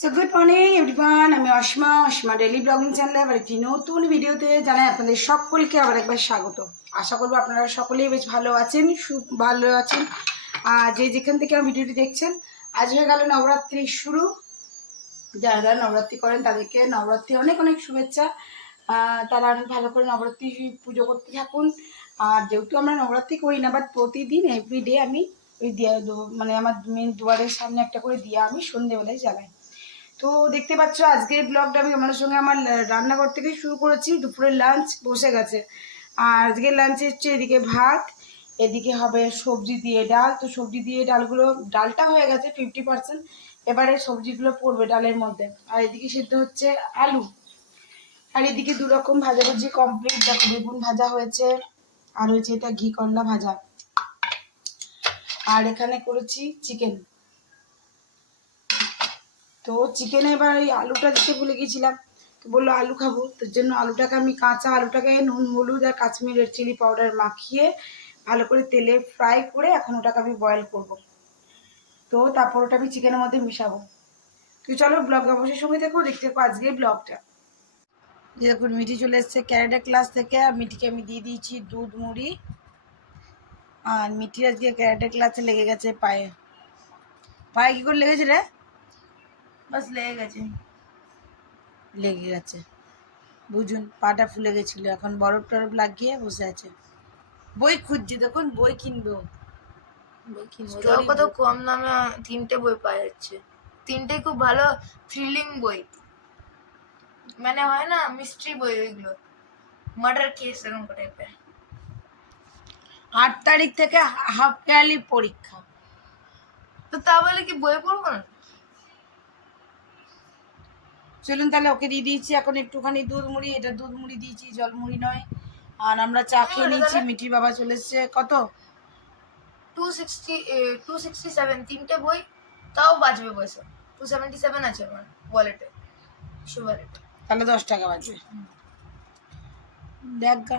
So good morning everyone, আমি Asima daily blogging চ্যানেলে আবার একটি নতুন ভিডিওতে জানাই আপনাদের সকলকে আবার একবার স্বাগত। আশা করবো আপনারা সকলেই বেশ ভালো আছেন, ভালো আছেন। আর যেখান থেকে আমার ভিডিওটি দেখছেন, আজ হয়ে গেল নবরাত্রি শুরু। যারা যারা নবরাত্রি করেন তাদেরকে নবরাত্রি অনেক অনেক শুভেচ্ছা। তারা অনেক ভালো করে নবরাত্রি পুজো করতে থাকুন। আর যেহেতু আমরা নবরাত্রি করি না, বাট প্রতিদিন এভরিডে আমি ওই দিয়া মানে আমার মেন দুয়ারের সামনে একটা করে দিয়া আমি সন্ধেবেলায় জ্বালাই। তো দেখতে পাচ্ছ আজকের ব্লগটা আমি আমার সঙ্গে আমার রান্নাঘর থেকে শুরু করেছি। দুপুরের লাঞ্চ বসে গেছে। আর আজকের লাঞ্চে হচ্ছে এদিকে ভাত, এদিকে হবে সবজি দিয়ে ডাল। তো সবজি দিয়ে ডালটা হয়ে গেছে 50%। এবারে সবজিগুলো পড়বে ডালের মধ্যে। আর এদিকে সিদ্ধ হচ্ছে আলু। আর এদিকে দুরকম ভাজাভুজি কমপ্লিট। দেখো বেগুন ভাজা হয়েছে, আর হয়েছে এটা ঘি করলা ভাজা। আর এখানে করেছি চিকেন। তো চিকেনে এবার এই আলুটা দিতে ভুলে গেছিলাম। তো বললো আলু খাবো, তার জন্য আলুটাকে আমি কাঁচা আলুটাকে নুন হলুদ আর কাশ্মীর রেড চিলি পাউডার মাখিয়ে ভালো করে তেলে ফ্রাই করে এখন ওটাকে আমি বয়েল করব। তো তারপর ওটা আমি চিকেনের মধ্যে মিশাবো। তো চলো ব্লগ অবশ্যই সঙ্গে দেখো, দেখতে থাকো আজকের ব্লগটা। দেখুন মিঠি চলে এসছে ক্যারাটে ক্লাস থেকে। আর মিঠিকে আমি দিয়ে দিয়েছি দুধ মুড়ি। আর মিঠি আজকে ক্যারাটে ক্লাসে লেগে গেছে পায়ে। পায়ে কী করে লেগেছে রে? বাস লেগে গেছে বুঝুন, পাটা ফুলে গেছিল, এখন বরফ টরফ লাগিয়ে বসে আছে। বই খুঁজছি, দেখুন বই কিনবো। কত কম দামে 3টে বই পাওয়া যাচ্ছে। 3টেই খুব ভালো থ্রিলিং বই, মানে হয় না মিস্ট্রি বই, ওইগুলো মার্ডার কেস এরকম টাইপের। 8 তারিখ থেকে হাফ ইয়ারলি পরীক্ষা। তো তা বলে কি বই পড়বো না? চলুন তাহলে ওকে দিয়ে দিয়েছি এখন একটুখানি দুধ মুড়ি। এটা দুধ মুড়ি দিয়েছি, জল মুড়ি নয়। আর আমরা চা খেয়ে নিয়েছি। মিঠির বাবা চলে এসছে। কত? 267 3টে বই, তাও বাঁচবে পয়সা। 277 আছে আমার ওয়ালেটে, ওয়ালেট। তাহলে 10 টাকা বাজবে। দেখ গা,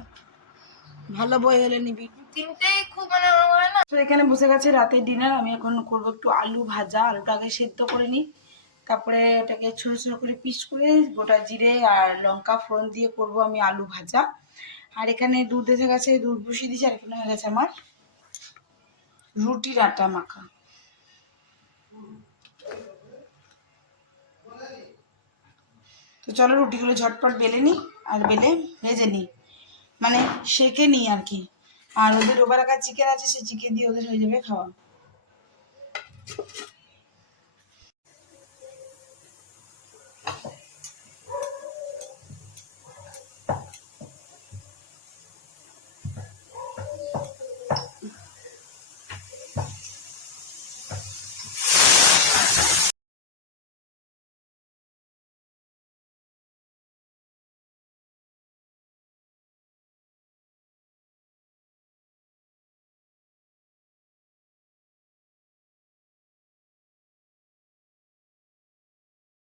ভালো বই হলে নিবি। 3টেই খুব মানে আমার হয় না। তো এখানে বসে গেছে রাতের ডিনার। আমি এখন করবো একটু আলু ভাজা। আলুটা আগে সেদ্ধ করে নিই, তারপরে এটাকে ছোটো ছোটো করে পিস করে গোটা জিরে আর লঙ্কা ফোড়ন দিয়ে করব আমি আলু ভাজা। আর এখানে দুধ এসে গেছে, দুধ বসিয়ে দিয়েছি। আর এখানে হয়ে গেছে আমার রুটির আটা মাখা। তো চলো রুটিগুলো ঝটপট বেলে নিই, আর বেলে ভেজে নিই, মানে সেকে নিই আর কি। আর ওদের ওভার রাখা চিকেন আছে, সেই চিকেন দিয়ে ওদের হয়ে যাবে খাওয়া।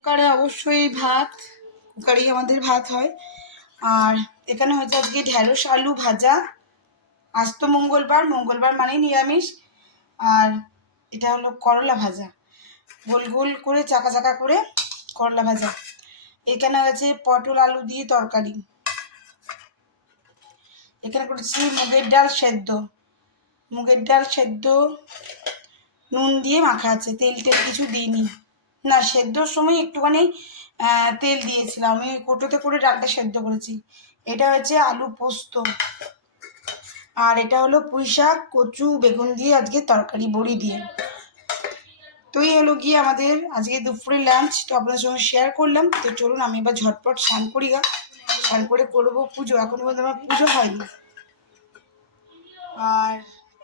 কুকারে অবশ্যই ভাত, কুকারেই আমাদের ভাত হয়। আর এখানে হচ্ছে আজকে ঢ্যাঁড়স আলু ভাজা। আজ তো মঙ্গলবার, মঙ্গলবার মানেই নিরামিষ। আর এটা হলো করলা ভাজা, গোল গোল করে চাকা চাকা করে করলা ভাজা। এখানে আছে পটল আলু দিয়ে তরকারি। এখানে করেছি মুগের ডাল সেদ্ধ। মুগের ডাল সেদ্ধ নুন দিয়ে মাখা আছে, তেল টেল কিছু দিইনি। না, সেদ্ধর সময় একটুখানি তেল দিয়েছিলাম। আমি কোটোতে করে ডালটা সেদ্ধ করেছি। এটা হচ্ছে আলু পোস্ত। আর এটা হলো পুঁই শাক কচু বেগুন দিয়ে আজকে তরকারি, বড়ি দিয়ে। তো এই হলো গিয়ে আমাদের আজকে দুপুরের লাঞ্চ। তো আপনার সঙ্গে শেয়ার করলাম। তো চলুন আমি এবার ঝটপট স্নান করি গা। স্নান করে করবো পুজো। এখনো পর্যন্ত আমার পুজো হয়নি। আর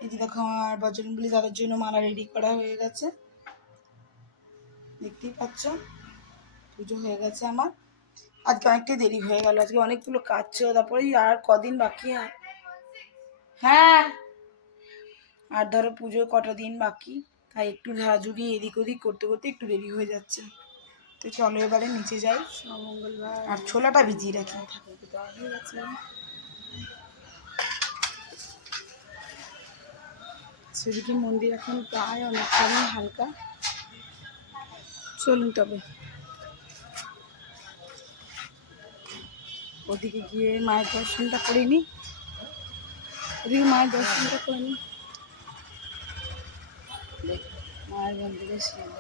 এই যে দেখো আমার বজরংবলী দাদার জন্য মালা রেডি করা হয়ে গেছে, দেখতেই পাচ্ছ। পুজো হয়ে গেছে আমার। আজকে অনেকটাই দেরি হয়ে গেল, আজকে অনেকগুলো কাজ ছিল। তারপরে আর কদিন বাকি। হ্যাঁ, আর ধরো পুজোর কটা দিন বাকি, তাই একটু ঝাড়াঝুড়ি এদিক ওদিক করতে করতে একটু দেরি হয়ে যাচ্ছে। তো চলো এবারে নিচে যাই, মঙ্গলবার আর ছোলাটা ভিজিয়ে রাখি। সেদিকে মন্দির এখন প্রায় অনেকটাই হালকা। চলুন তবে। ওদিকে গিয়ে মায়ের দর্শনটা করে নিই, ওদিকে মায়ের দর্শনটা করে নিই। মায়ের মন্দিরে শিব,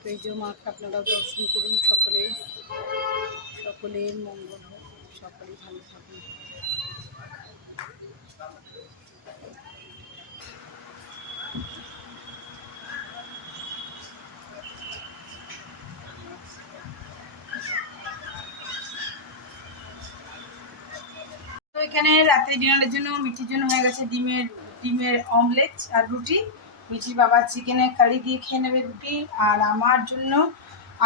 তো এই যে মাকে আপনারাও দর্শন করুন। সকলের মঙ্গল হোক, সকলেই ভালো থাকুন। তো এখানে রাত্রে ডিনারের জন্য মিঠির জন্য হয়ে গেছে ডিমের অমলেট আর রুটি। মিঠির বাবা চিকেনের কারি দিয়ে খেয়ে নেবে রুটি, আর আমার জন্য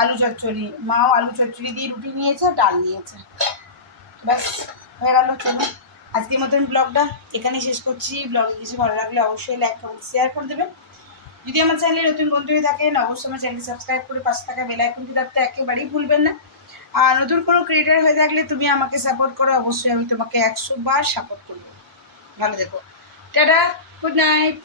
আলু চচ্চড়ি। মাও আলু চচ্চড়ি দিয়ে রুটি নিয়েছে, ডাল নিয়েছে। ব্যাস হয়ে গেল। চলো আজকের মতন ব্লগটা এখানেই শেষ করছি। ব্লগ কিছু ভালো লাগলে অবশ্যই লাইক কমেন্ট শেয়ার করে দেবেন। যদি আমার চ্যানেলে নতুন বন্ধু হয়ে থাকেন অবশ্যই আমার চ্যানেল সাবস্ক্রাইব করে পাশে থাকা বেল আইকনটি দাবতে একেবারেই ভুলবেন না। আর নতুন কোনো ক্রিয়েটার হয়ে থাকলে তুমি আমাকে সাপোর্ট করো, অবশ্যই আমি তোমাকে 100 বার সাপোর্ট করবো। ভালো দেখো, টাটা, গুড নাইট।